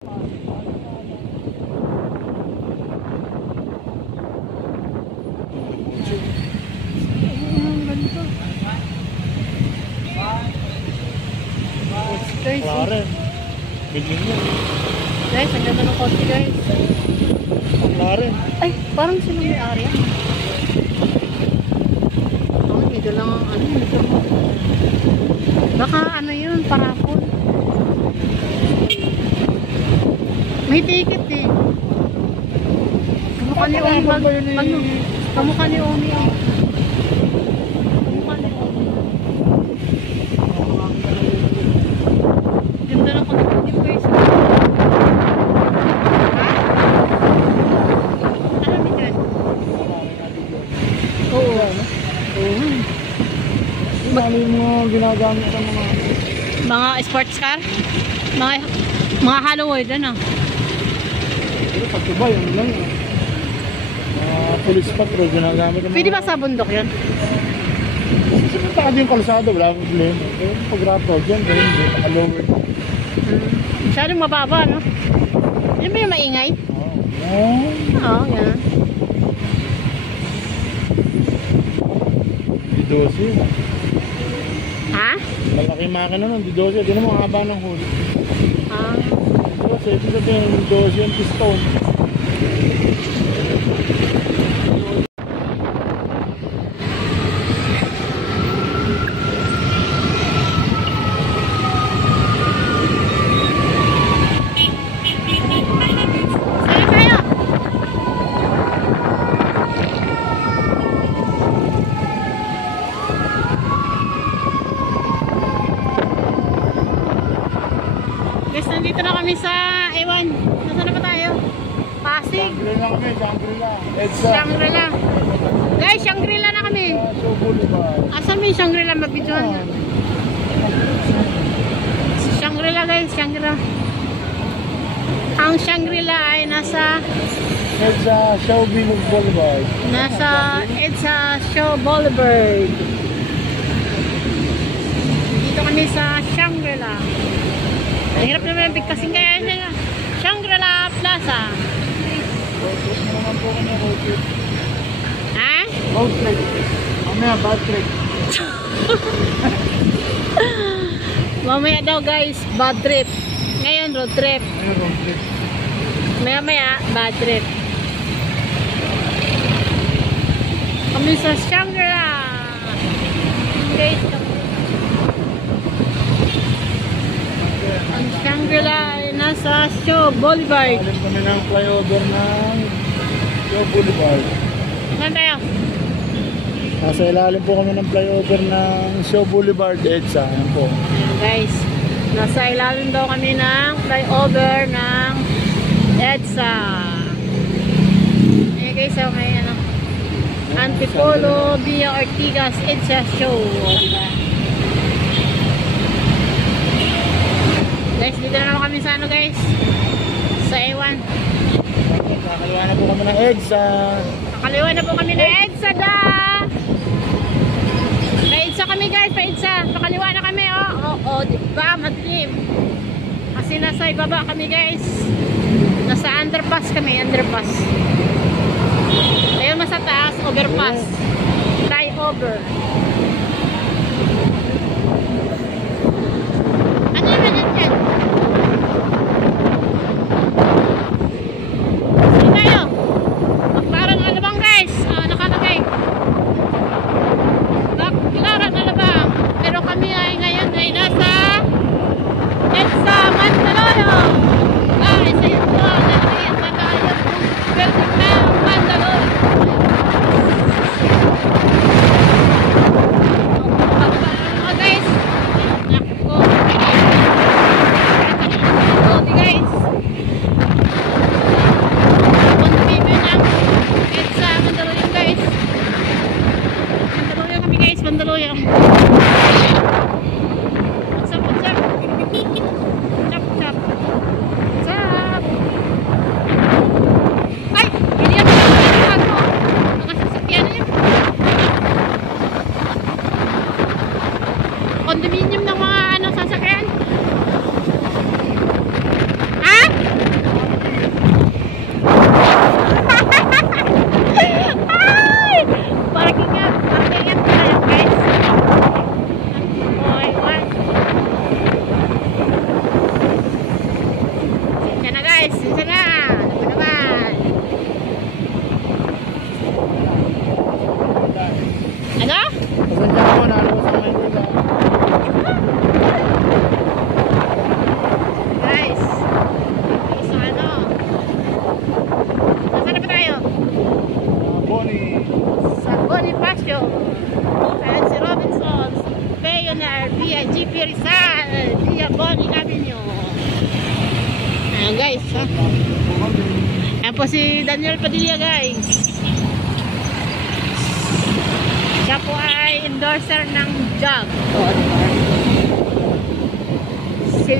Guys, Klaren. Bigyan mo. guys, ang ganda ng kotse guys. Klaren. Ay, parang sila may ari. Oh, dito lang ang ano, dito mo. Baka ano yun, parapon. May ticket eh. Kamukha ni Omi. Ano? Kamukha ni Omi eh. Kamukha ni Omi. Ganda ng kotse guys. Ano yung ginagamit ng Mga sports car? Mga Halloween, ano? pagtuba, yun lang. Police patrol, ginagamit ng Pwede ba sa bundok yun? Siyempre ka din yung kalsado, wala akong problema. Pag-rato dyan, gawin din, naka-lower. Masyadong mababa, no? Yun ba yung maingay? Oo, yan. Didosi. Ha? Malaki makina nun, Didosi. Di naman haba ng huli. Didosi, ito sabihin yung Didosi yung piston. Guys, nandito na kami sa Ewan. Nasaan na ba tayo? Pasig. Shangri-La kami, Shangri-La. EDSA. Shangri-La. Guys, Shangri-La na kami. Show Boulevard. Asan mo yung Shangri-La mabidyoan? Shangri-La guys, Shangri-La. Ang Shangri-La ay nasa EDSA Show Boulevard. nasa EDSA Show Boulevard. Dito kami sa Shangri-La. Ang hirap naman bigkasin kaya nila. Shangri-La Plaza. Ha? Road trip. Mamaya, bad trip. Mamaya daw guys, bad trip. Ngayon road trip. Ayun, road trip. Maya bad trip. Kami sa Shangri-La. Guys, ang Shangri-La ay nasa Show Boulevard. Alam kami ng flyover ng Show Boulevard. Saan tayo? Nasa ilalim po kami ng flyover ng Show Boulevard, EDSA. Ayan po. Ayan guys, nasa ilalim daw kami ng flyover ng EDSA. Ayan guys, so may ano, Antipolo Via Ortigas EDSA Show. Diba? Guys, dito na naman kami sa ano guys, sa Ewan. Kakaliwa na po kami ng EDSA. Kakaliwa na po kami ng EDSA da! Pa-EDSA kami guys, pa-EDSA. Pakaliwa na kami, oh, diba, madilim. Kasi nasa ibaba kami guys. Nasa underpass kami, underpass. Ayun, nasa taas, overpass. Flyover. Ano naman yan dyan? Sino tayo? Parang alabang guys. Nakalagay. Baklaran alabang. Pero kami ay ngayon ay nasa EDSA Mandalolo. Guys, ayun po. Nandito na tayo. Building ng Mandalolo. guys, isa na. Ano naman? Ano? Pasensya ko na ano sa Maynila. Guys, isa ano? Nasaan na ba tayo? Bonnie. Sa Bonifacio, Fancy Robinsons, Pioneer, via GP Rizal, via Bonnie Avenue. Ayan guys, ha? Ayan po si Daniel Padilla guys. Siya po ay endorser ng JOG. Si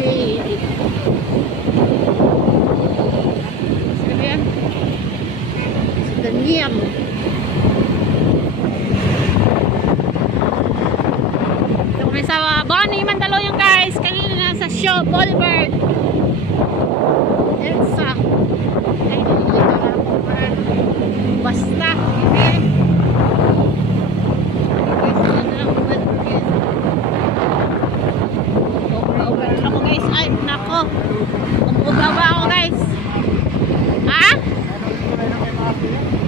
sino yan? Si Daniel. Ito kami sa Bonnie Mandaluyong guys. Kanina nasa Shaw Boulevard. Elsa. Ay, dito na ako pa. Basta. Okay. Ako guys, ay nako. Umugawa ako guys. Ha?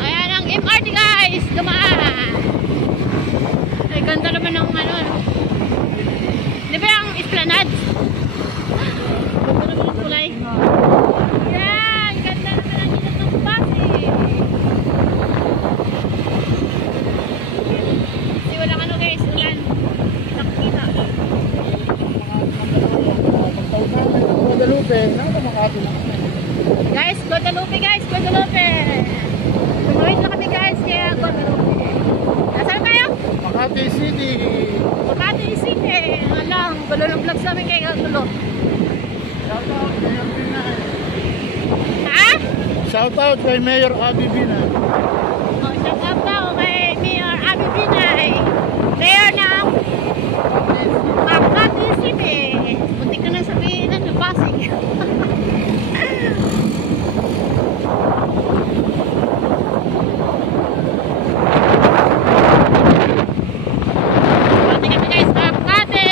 Ayan ang MRT guys, dumaan. Ay ganda naman ng ano. Di ba ang Esplanade? Ganda naman ang kulay. Yan, ganda naman ang inat ng base. Kasi walang ano guys, ulan. Nakikita. Guadalupe, Makati na. Guys, Guadalupe guys, Guadalupe. Tumuloy na kami guys, kaya Guadalupe. Nasaan tayo? Makati City. Makati City. Alam, gulo ng vlogs namin kaya gulo. Shoutout kay Mayor Binay. Ha? Shoutout kay Mayor Abby Binay. Oh, shout out daw kay Mayor Abby Binay. Mayor ng Makati City. Muntik ka na sabihin ng Pasig. Makati kami guys, Makati.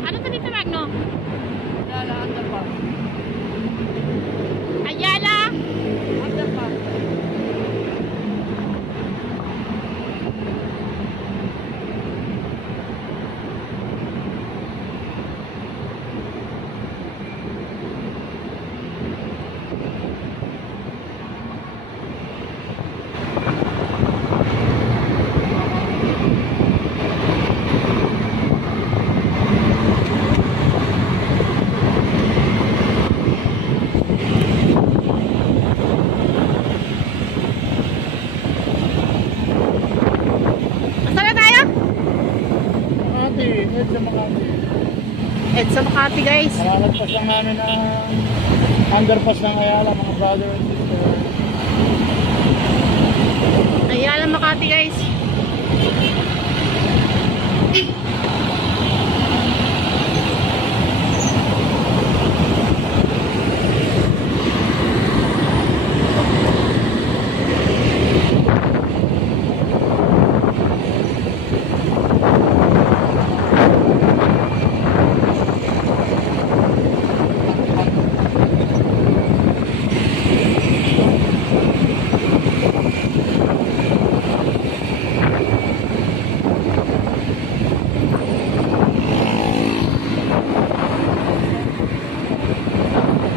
Ano to dito Magno? Ayala, underpass. Ayala. Underpass. Saan na tayo? Makati, EDSA Makati. EDSA Makati guys. Malalagpas lang namin ang underpass ng Ayala, mga brother and sister. Ayala Makati guys.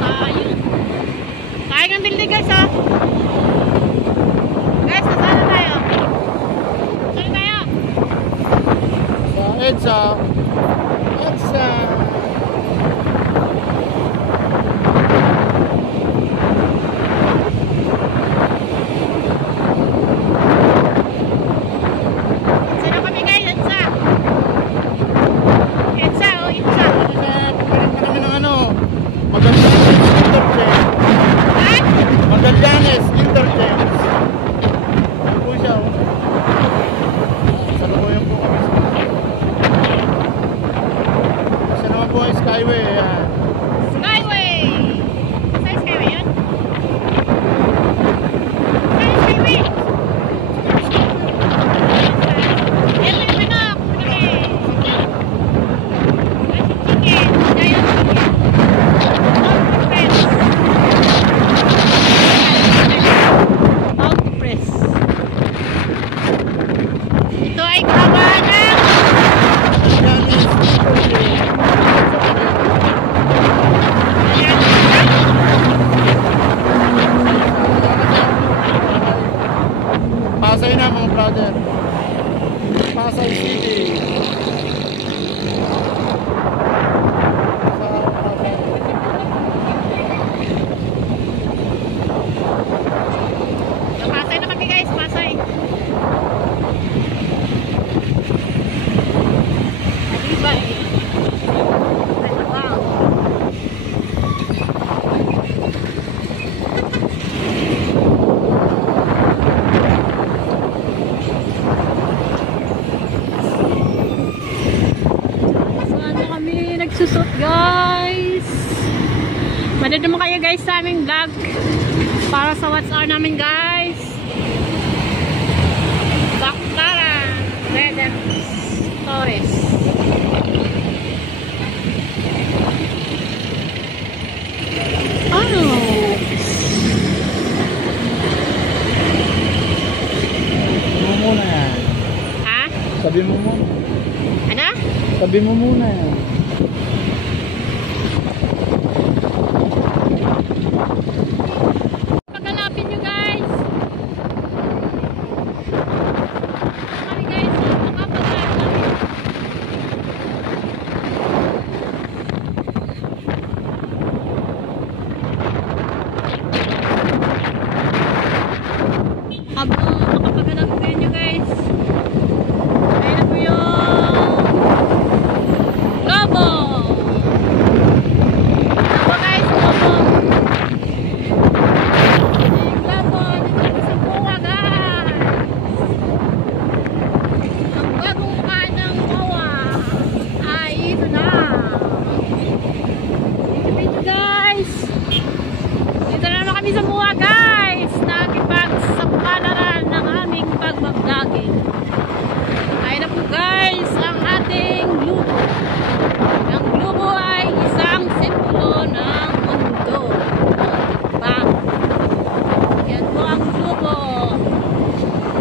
Ayun. Kaya ng building guys ha. Guys, nasaan na tayo? Saan tayo? Sa EDSA. EDSA. Saan na kami guys? EDSA. EDSA o EDSA. Papalit na kami ng ano, Magallanes Interchange. Ha? Magallanes Interchange. Ano po siya, oh. Sa lukuyan po kami sa Manood naman kayo guys sa aming vlog para sa what's our namin guys. Baclaran Red Torres. Ano? Sabi mo muna yan. Ha? Sabi mo muna. Ano? Sabi mo muna yan. Pagkalapin nyo guys. Kami guys, makapaglaan kami. Habang makapaghanap ko nyo guys. Ayun na po yung Lobo. Lobo guys, Lobo. Yung Lobo, dito sa Buwa guys. Ang bagong mukha ng Buwa ay ito na. Dito guys. Dito na naman kami sa Buwa guys. Nakikipagsampalaran ng aming pagbablogin. Ayun na po guys ang ating globo. Ang globo ay isang simbolo ng mundo. Bang! Yan po ang globo.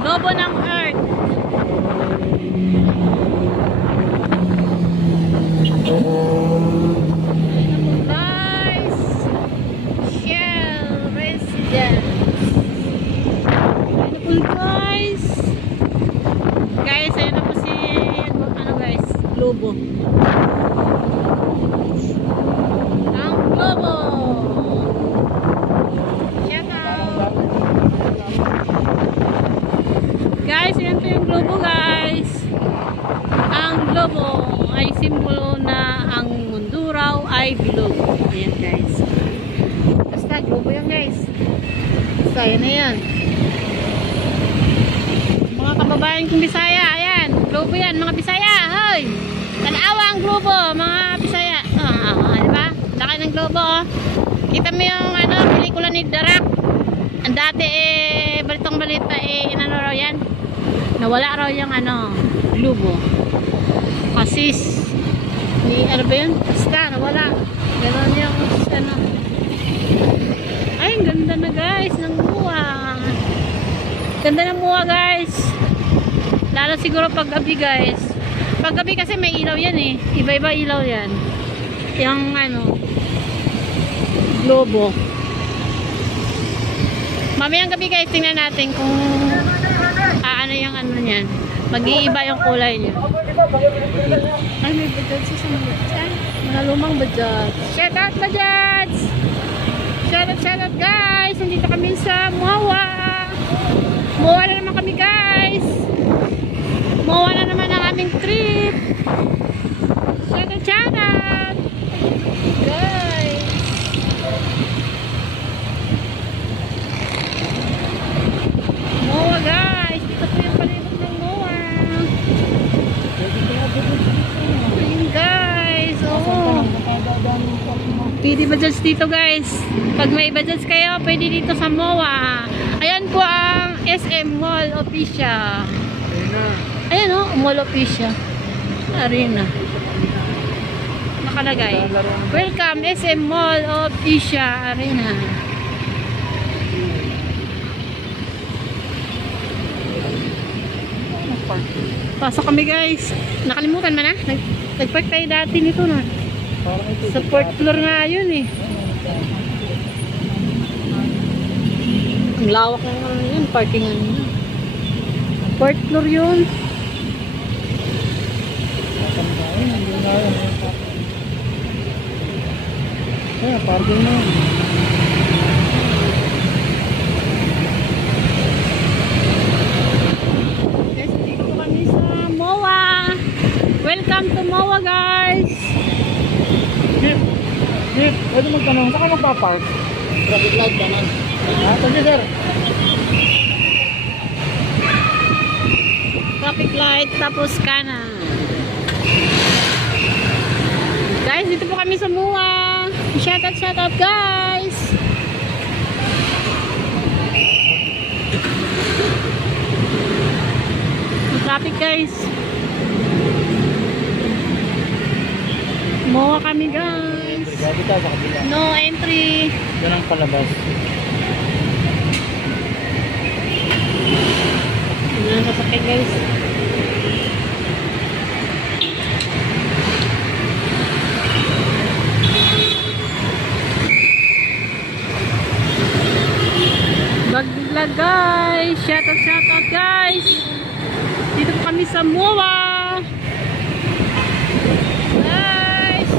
Globo ng earth. Ayun na po guys. Shell Residence. Ayun na po guys. Guys, ayun na po si ano guys, globo. Ang globo. Shout out. Guys, ayan po yung globo guys. Ang globo ay simbolo na ang mundo raw ay bilog. Ayan guys. Basta globo yan guys. Basta yun na yan. Mga kababayan kong Bisaya, ayan, globo yan, mga Bisaya, hoy! Tanawa ang globo, mga Bisaya. Diba? Laki ng globo, oh. Kita mo yung, ano, pelikula ni The Rock. Ang dati, balitang balita, inano raw yan? Nawala raw yung, ano, globo. Kasi, ano ba yun? Basta, nawala. Gano'n yung, ano. Ay, ang ganda na guys, ng buwa. Ganda ng buwa guys. Lalo siguro pag gabi guys. Pag gabi kasi may ilaw yan eh. Iba-iba ilaw yan. Yung ano, globo. Mamayang gabi guys, tingnan natin kung ano yung ano niyan. Mag-iiba yung kulay niya. Ay, may bajaj sa sandal. Mga lumang bajaj. Shout out bajaj! Shout out guys! Nandito kami sa Muawa. Muawa na naman kami guys. Muawa na naman ang aming trip. Shout out guys. Muawa guys. Dito po yung palibot ng Muawa. Ayun guys. Oo. Pwede bajaj dito guys. Pag may bajaj kayo, pwede dito sa Muawa. Ayan po ang SM Mall Official. Ayan o, Mall Official Arena. Nakalagay. Welcome SM Mall Official Arena. Pasok kami guys. Nakalimutan mo na? Nag-park tayo dati nito na. Sa fourth floor nga yun eh. Ang lawak ng ano yun, parkingan yun. Fourth floor yun. Parking na. Guys, dito kami sa MOA. Welcome to MOA guys. Jeep, pwede magtanong, saan ka magpapark? Traffic light kanan. Thank you sir. Traffic light, tapos kanan. Guys, dito po kami sa MOA. Shout out guys. traffic guys. Mowa kami guys. Dito sa kabila. No entry. Yan ang palabas. Yan ang sasakyan guys. Bagla guys. Shout out guys. Dito po kami sa Mowa. Guys.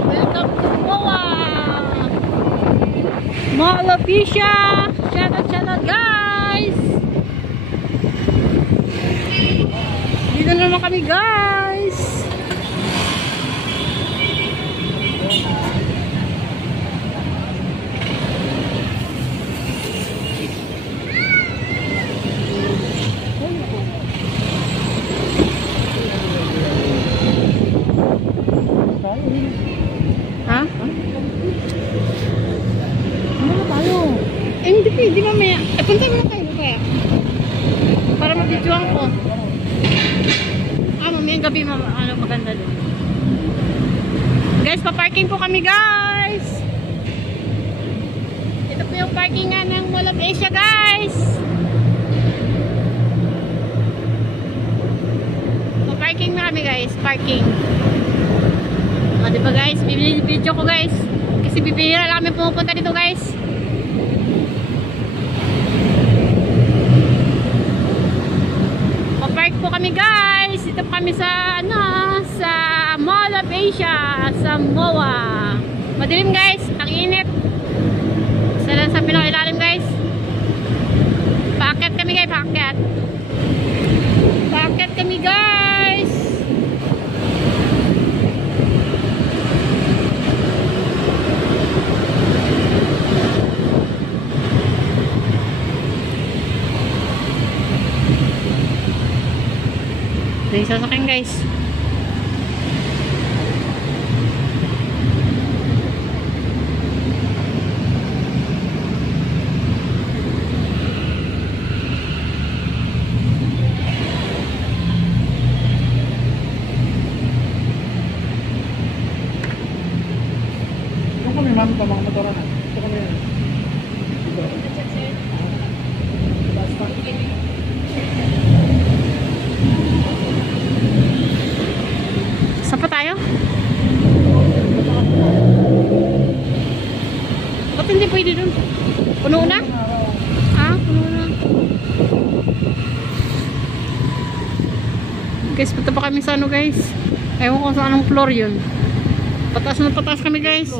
Welcome to Mowa. Mall of Asia. Shout out guys. Dito naman kami guys. Ha? Ano na tayo? Eh, hindi mamaya. Eh, punta mo na tayo kaya. Para mabidyoan ko. Ah, mamayang gabi maganda doon. Guys, pa-parking po kami guys. Ito po yung parkingan ng Mall of Asia guys. Pa-parking na kami guys. Parking. O, diba guys? Bibili-video ko guys. Kasi bibihira lang kami pumupunta dito guys. Pa-park po kami guys. Dito po kami sa sa Mall of Asia, sa Mowa. Madilim guys, ang init. Sa pinakailalim guys. Paakyat kami guys, paakyat. Paakyat kami guys. Ito yung sasakyan guys. Ito kami man ito mga motoran. Ito kami. Saan pa tayo? Ba't hindi pwede dun? Puno na? Ah, puno na. Guys, punta pa kami sa ano guys. Ewan ko sa anong floor yun. Pataas na pataas kami guys.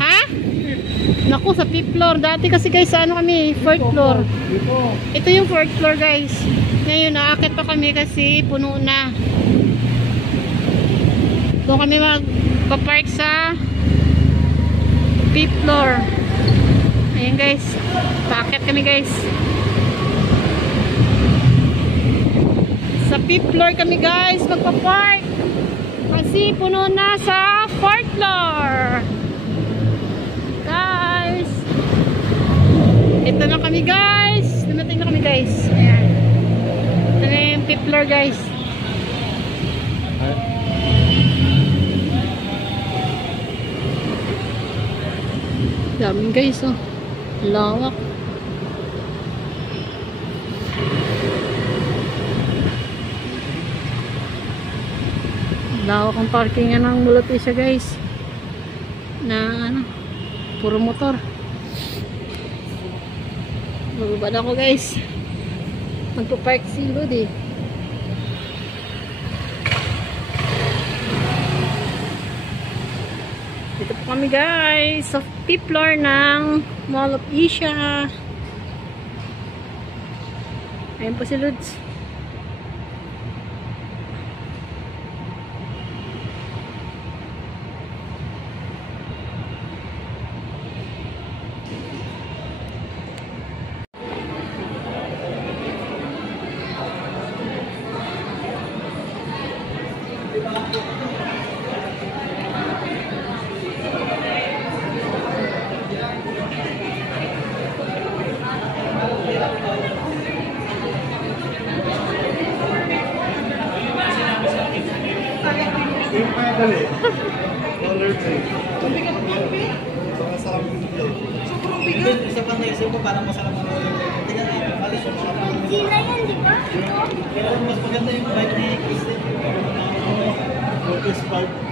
Ha? Naku, sa 5th floor. Dati kasi guys sa ano kami, 4th floor. Ito yung 4th floor guys. Ngayon, naakit pa kami kasi puno na. Doon kami magpa-park sa 5th floor. Ayan guys. Paakit kami guys. Sa 5th floor kami guys magpa-park. Kasi puno na sa 4th floor. Guys. Ito na kami guys. Dumating na kami guys. Ayan. Ito na yung 5th floor guys. Daming guys oh. Lawak. Lawak ang parkingan ng Mall of Asia guys. Na ano, puro motor. Magbabad ako guys. Magpa-park si Lodi. Dito po kami guys sa 5th floor ng Mall of Asia. Ayun po si Lods. kasi mo parang masarap ang tingnan natin. Alis yung mga Sila yan, di ba? pero mas maganda yung bike ni Kristen. Focus 5.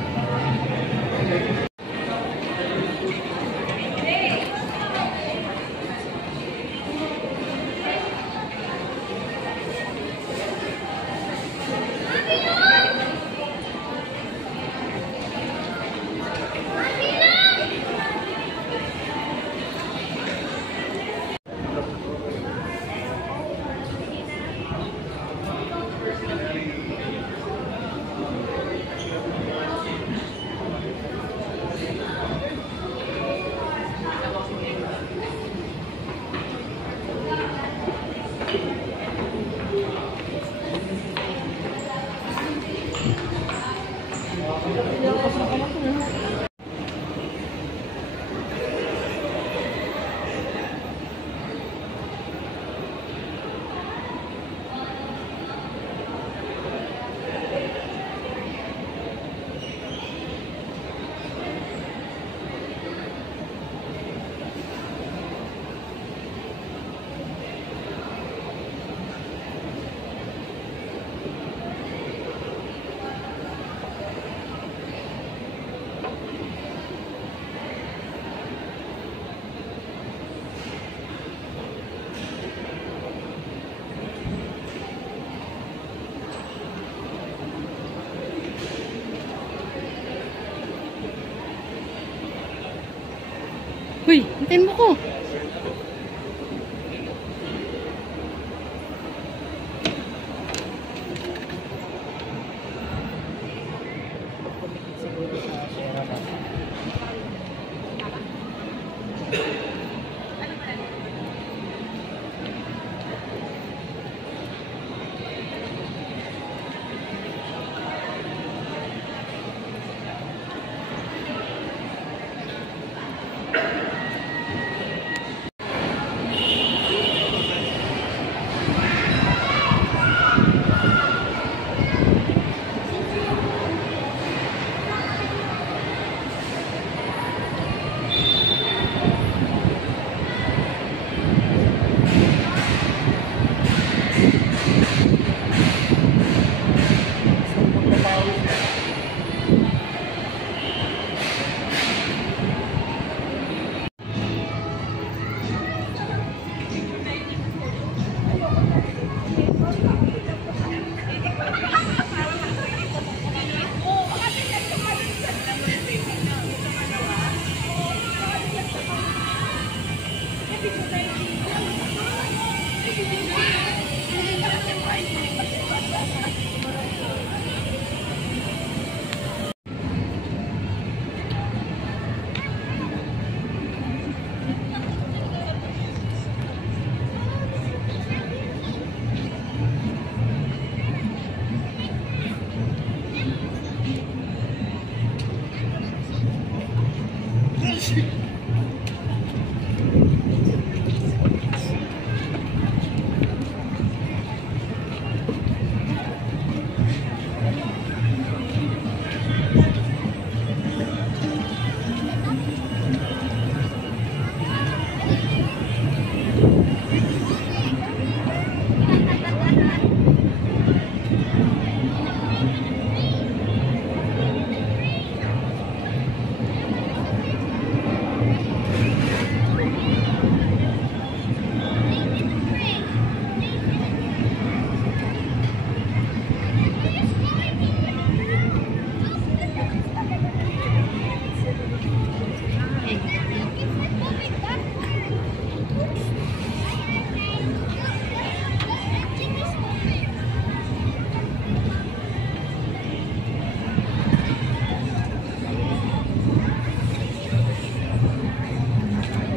Uy, hintayin mo ko.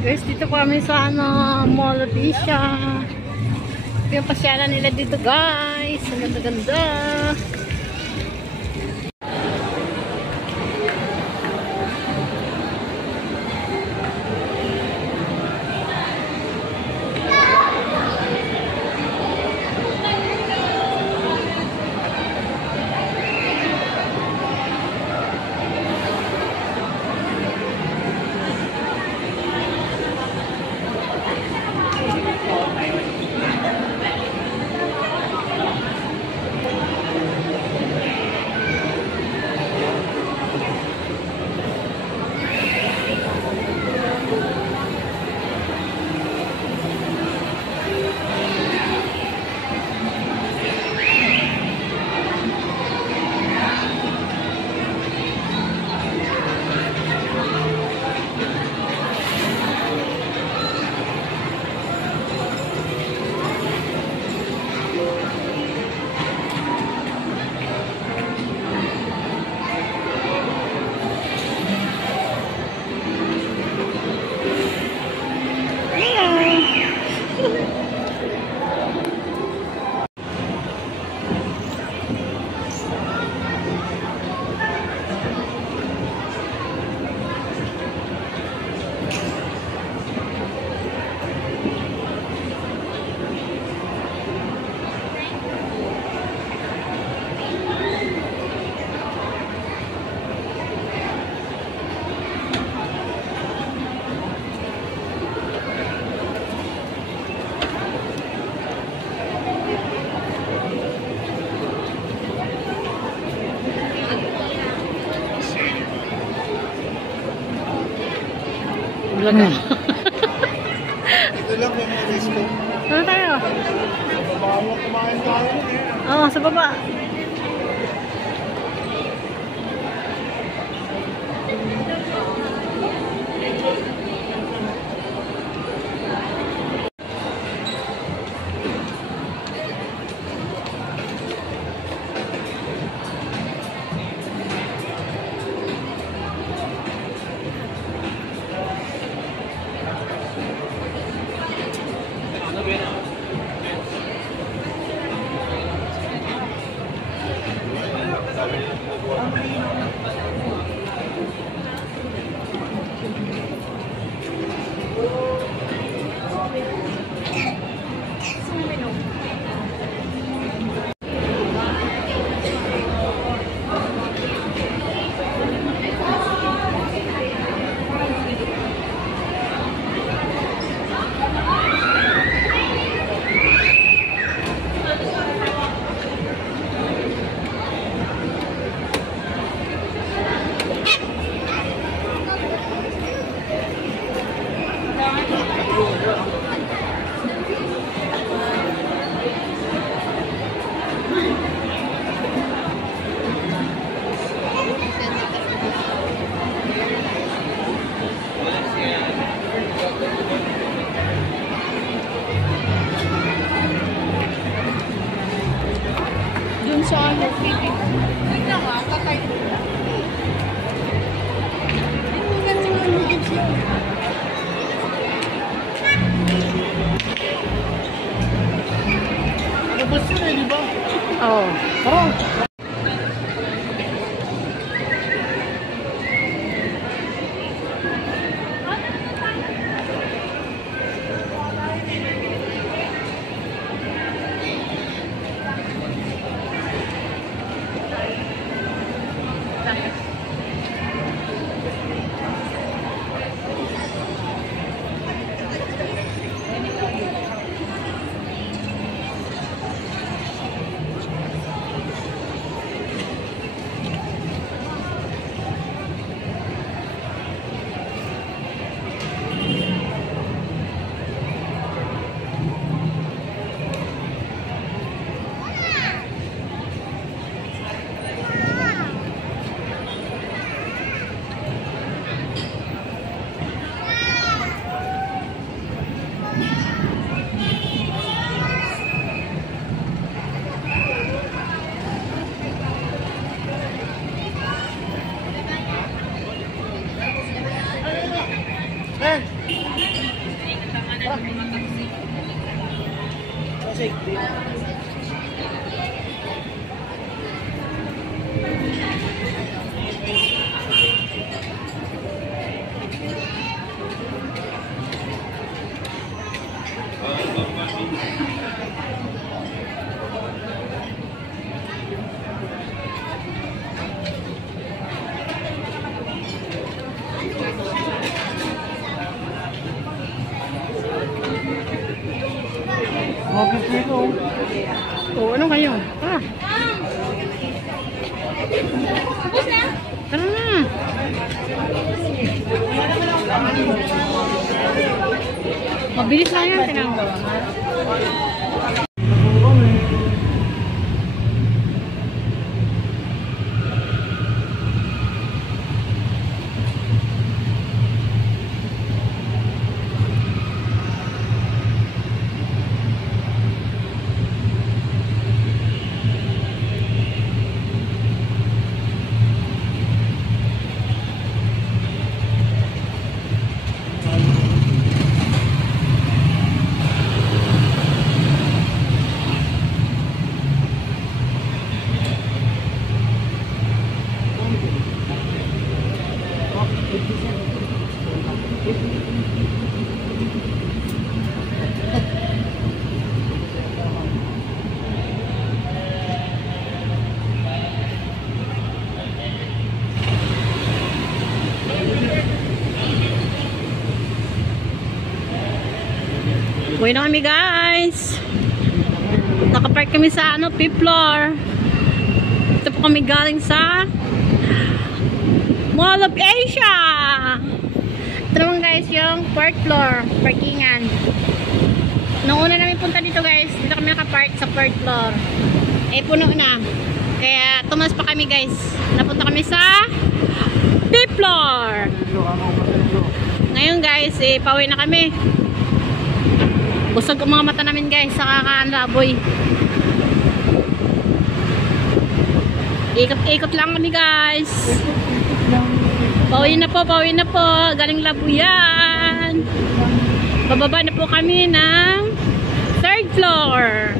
Guys, dito kami sa Mall of Asia. Ito yung pasyalan nila dito, guys. Ang ganda-ganda. Bulaga. Ito lang yung mga disco. Ano tayo? Bawa kumain tayo eh. Oo, sa baba. Dun sa ano, feeding. Wait lang ah, tatay ko. Labas yun eh, di ba? Oo. Parang. Mapipito. Oo, ano kayo? Tara. Tara na. Mabilis lang yan, tinang. Uwi na kami guys. Nakapark kami sa ano, 5th floor. Ito po kami galing sa Mall of Asia. Ito naman guys yung fourth floor, parkingan. Nung una namin punta dito guys, dito kami nakapark sa fourth floor. Eh puno na. Kaya tumas pa kami guys. Napunta kami sa fifth floor. Ngayon guys, eh pauwi na kami. Busog ang mga mata namin guys sa kakaanlaboy. Ikot-ikot lang kami guys. Pauwi na po, pauwi na po. Galing Labuyan. Bababa na po kami ng third floor.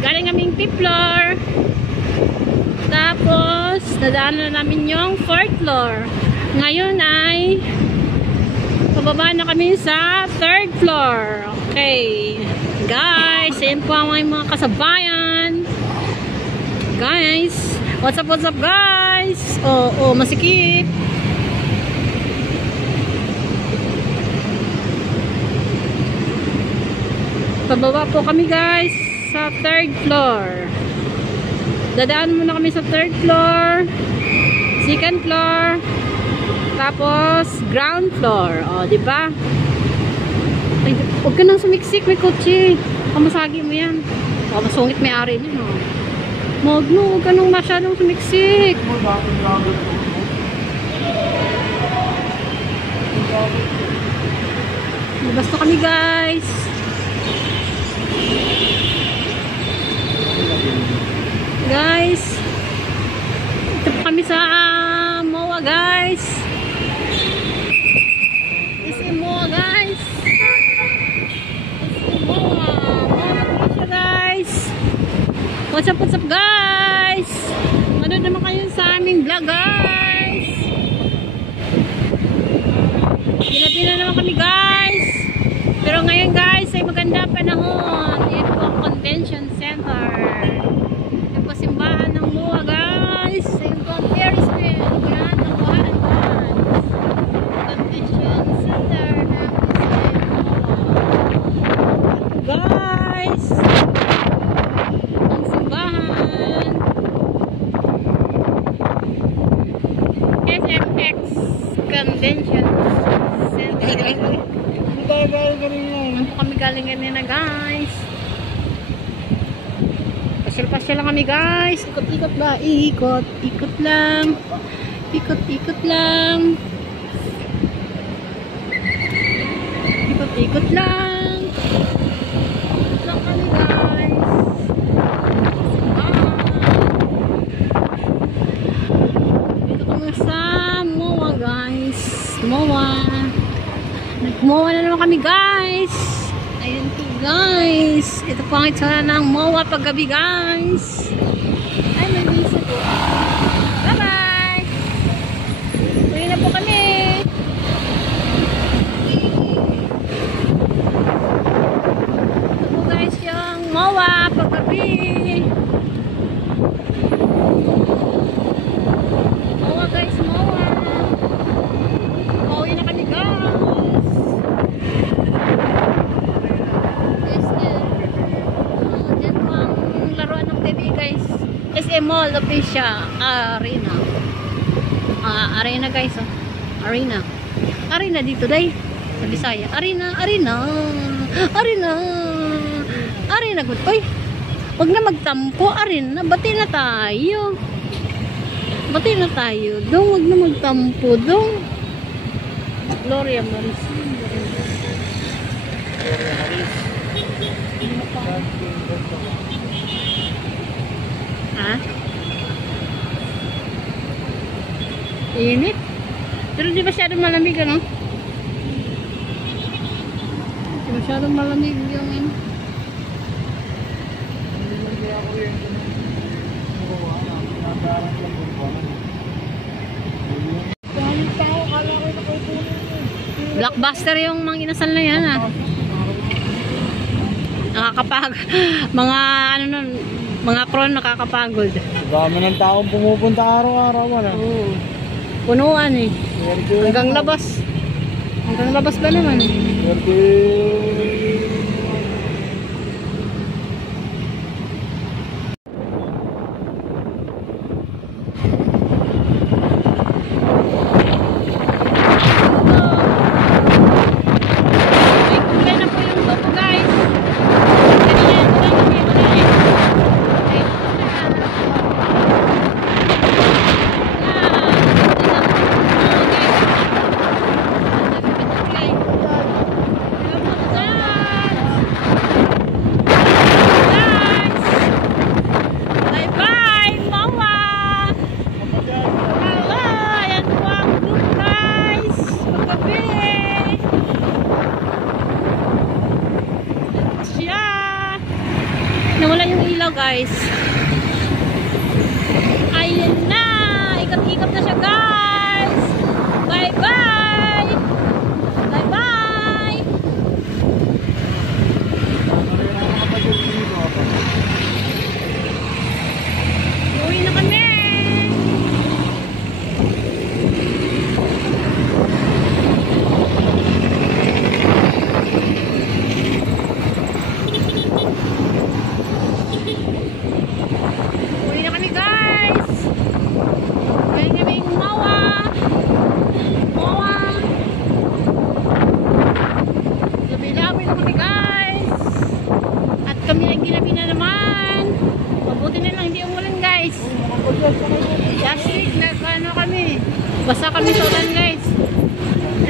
Galing kaming fifth floor. Tapos, nadaanan na namin yung fourth floor. Ngayon ay bababa na kami sa third floor. Okay. Guys, ayun po ang mga kasabayan. Guys, what's up guys? Oh, masikip. Pababa po kami guys sa third floor. Dadaan muna kami sa third floor, second floor, tapos ground floor. O, di ba? Ay, huwag ka nang sumiksik, may kotse. Kamasagi mo yan. O, masungit may ari niya, no? Magno, huwag ka nang masyadong sumiksik. Labas na kami guys. Guys, ito po kami sa MOA guys. SM MOA guys. SM MOA. MOA siya guys. What's up guys? Manood naman kayo sa aming vlog guys. Ginabi na naman kami guys. Pero ngayon guys ay maganda panahon. Yan po ang convention center. Yan po simbahan ng MOA guys. Yan po ang Ferris wheel. Yan ang buhaan convention center ng SM MOA. Guys, ang simbahan SMX Convention Center. Ano po kami galing ganyan na guys. Pasyal-pasyal lang kami guys. Ikot-ikot ba? Ikot lang. Ikot-ikot lang. Ikot-ikot lang. Ikot lang kami guys. Dito kami sa MOA guys. MOA. Nag-MOA na naman kami guys. Ayan po guys. Ito po ang itsura ng MOA paggabi guys. Ay, may visa po. Bye bye. Uwi na po kami. Ito po guys yung MOA paggabi. MOA guys, MOA. Pauwi na kami guys. SM Mall Official Arena. Arena guys, oh. Arena dito day. Sa Bisaya. Arena good. Oy. Wag na magtampo, arena. Bati na tayo. Dong, wag na magtampo, dong. Gloria Maris. Ha? Init. Pero di masyadong malamig, ano? Di masyadong malamig yung ano. Blockbuster yung mga inasal na yan, ha? Nakakapag mga ano nun, mga kron nakakapagod. Dami ng taong pumupunta araw-araw na. Oo. Punuan eh. Hanggang labas. Hanggang labas ba naman eh?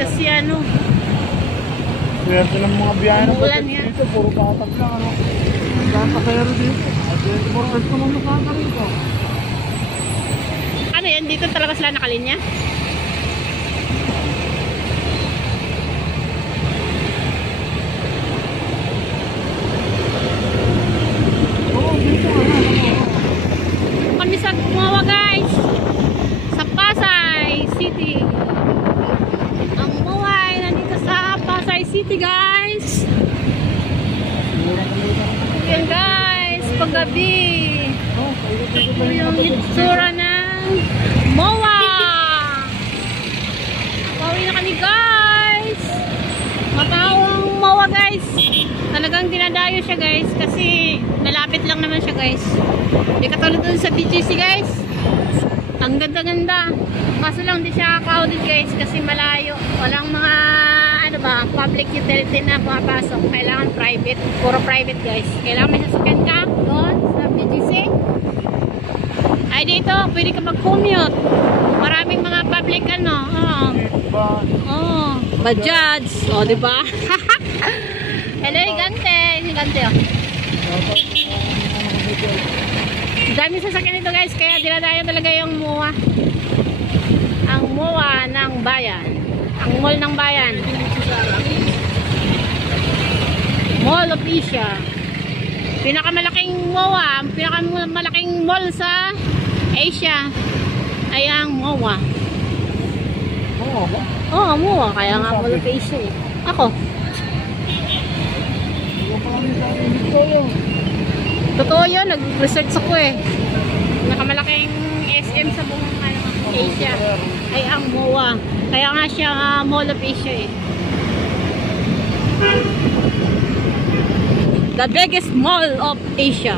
kasi ano, Swerte ng mga biyahe ng Umuulan Batangas yan. dito, puro tatag lang, ano. Ang dami pasahero dito. At 24 hours naman masaka rito. ano yan, dito talaga sila nakalinya? Oo, dito, ano. Kami sa Gumawa guys, sa Pasay City. Ang Gumawa ay nandito sa Pasay City guys. Yan guys, paggabi. Ito yung itsura ng MOA. Pauwi na kami guys. Matawang MOA guys. Talagang dinadayo siya guys kasi malapit lang naman siya guys. Hindi katulad dun sa BGC guys. Ang ganda-ganda. Kaso lang di siya crowded guys kasi malayo. Walang mga ano ba, public utility na pumapasok. Kailangan private. Puro private guys. Kailangan may sasakyan ka doon sa BGC. Ay dito, pwede ka mag-commute. Maraming mga public ano. Ba, Bajaj. O, diba? Hello, gante. Gante, oh. Dami sasakyan nito guys, kaya dinadayo talaga yung MOA. Ang MOA ng bayan. Ang mall ng bayan. Mall of Asia. Pinakamalaking MOA, pinakamalaking mall sa Asia ay ang MOA. oo ba? Oo, MOA. Kaya nga Mall of Asia eh. Ako. Hindi pa kami sa akin dito yun. Totoo yun, nag-research ako eh. Nakamalaking SM sa buong Asia ay ang MOA. Kaya nga siya Mall of Asia eh. The biggest mall of Asia.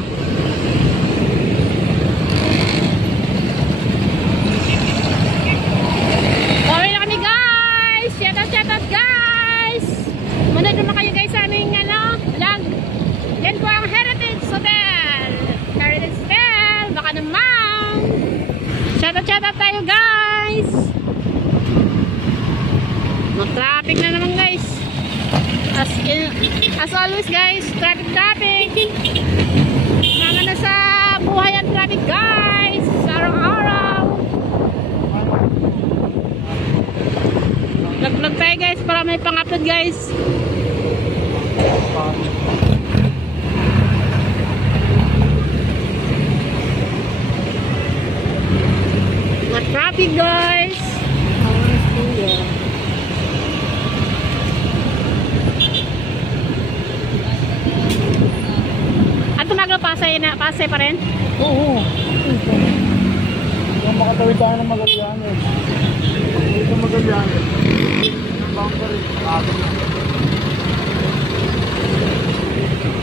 Pauwi na kami guys! Shout out guys! Manood naman kayo guys sa aming ano, vlog. Yan po ang Heritage Hotel. Heritage Hotel. Baka naman. Shout out tayo guys. Mag-traffic na naman guys. As always guys, traffic. Mga na sa buhay ang traffic guys. Araw-araw. Vlog tayo guys para may pang-upload guys. Traffic guys. At tumagal Pasay pa rin? Oo. Yung makatawid tayo ng Magallanes. Ito Magallanes. Yung boundary.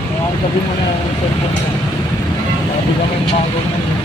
Kaya sabi mo na yung cellphone mo. Sabi ka mo yung mga ganyan.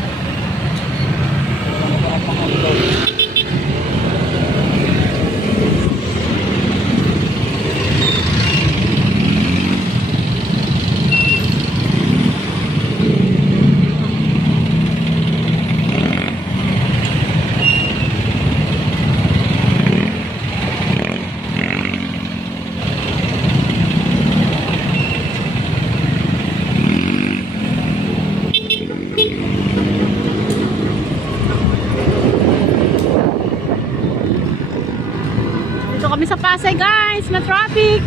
Dito kami sa Pasay guys, ma-traffic.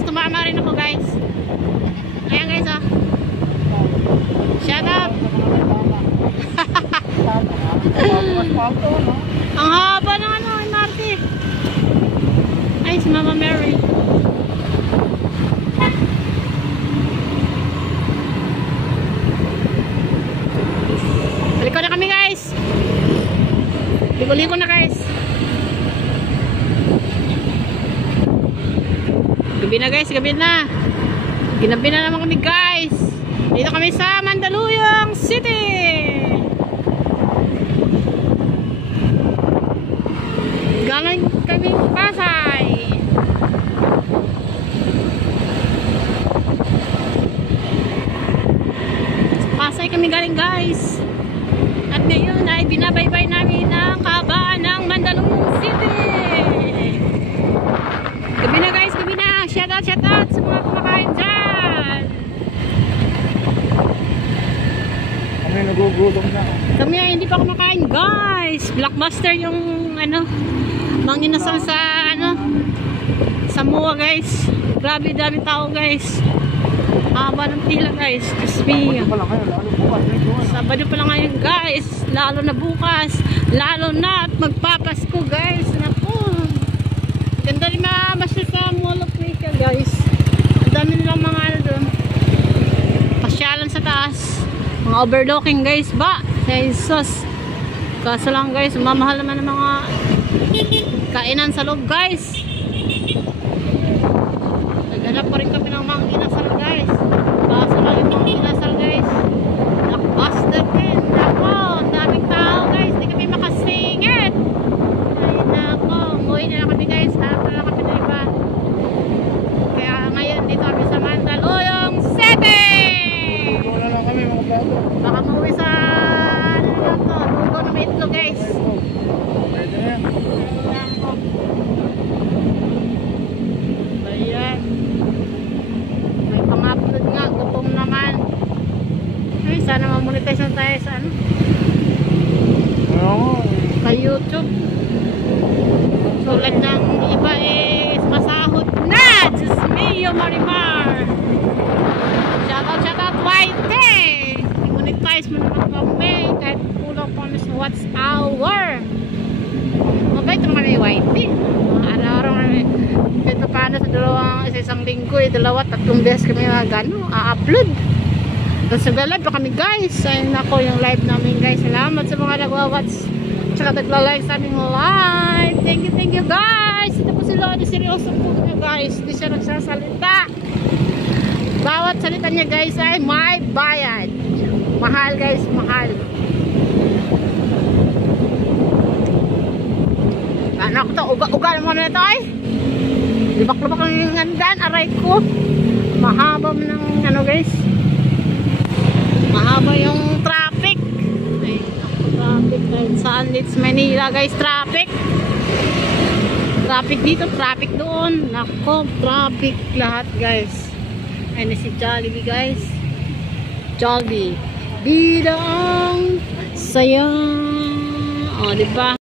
Tumama rin ako guys. Ayan guys oh. Shut up. Ang haba ng ano, MRT. Ay, si Mama Mary. Liko-liko na guys. Gabi na guys, gabi na. Ginabi na naman kami guys. Dito kami sa Mandaluyong City. Galing kami Pasay. Pasay kami galing guys. At ngayon ay binabaybay namin ang kahabaan ng Mandaluyong City. Gabi na guys, gabi na. Shout out sa mga kumakain dyan. Kami nagugutom na. Kami ay hindi pa kumakain guys. Blockbuster yung ano, manginasal sa ano, sa MOA guys. Grabe dami tao guys. Haba ng pila guys. Crispy. Wala kayo, lalo bukas. Sabado pa lang ngayon guys. Lalo na bukas. Lalo na at magpapasko guys. Naku. Ganda rin mamasya sa Mall of Asia guys. Ang dami nilang mga ano doon. Pasyalan sa taas. Mga overlooking guys ba? Jesus. Kaso lang guys, mamahal naman ng mga kainan sa loob guys. Naghanap pa rin kami ng mga inasal guys. Kaso lang yung mga inasal guys. Blockbuster din. Ako, daming tao guys. Hindi kami makasingit. Ay nako, umuwi na lang kami guys. Hanap na lang kami na iba. Kaya ngayon dito kami sa Mandaluyong City. Wala lang kami mga plato. Baka mauwi sa ano lang to, dugo na may itlog guys. Pwede na yan. Ayan. May pang-upload nga, gutom naman. Ay, sana ma-monetize na tayo sa ano, Oo. kay YouTube. Sulat ng iba is masahod na. Diyos mio, Marimar. Shout out, White. I-monetize mo naman kami kahit kulang kami sa watch hour. Mabait naman kami White. Araw-araw kami kahit paano sa isang linggo, 2-3 beses kami a-upload. Tapos nagla-live pa kami guys. Ayun ako yung live namin guys. Salamat sa mga nagwa-watch tsaka nagla-like sa aming live. Thank you guys. Ito po si Lodi, seryoso po niya guys. Hindi siya nagsasalita. Bawat salita niya guys ay may bayad. Mahal guys, mahal. Anak ko to, uga naman na ito ay. Libak-libak lang yung handan, aray ko. Mahaba mo ng ano guys. Mahaba yung traffic. Ay, traffic kahit saan. It's Manila guys, traffic. Traffic dito, traffic doon. Nako, traffic lahat guys. Ayun si Jollibee guys. Jollibee. Bidang saya. O, diba?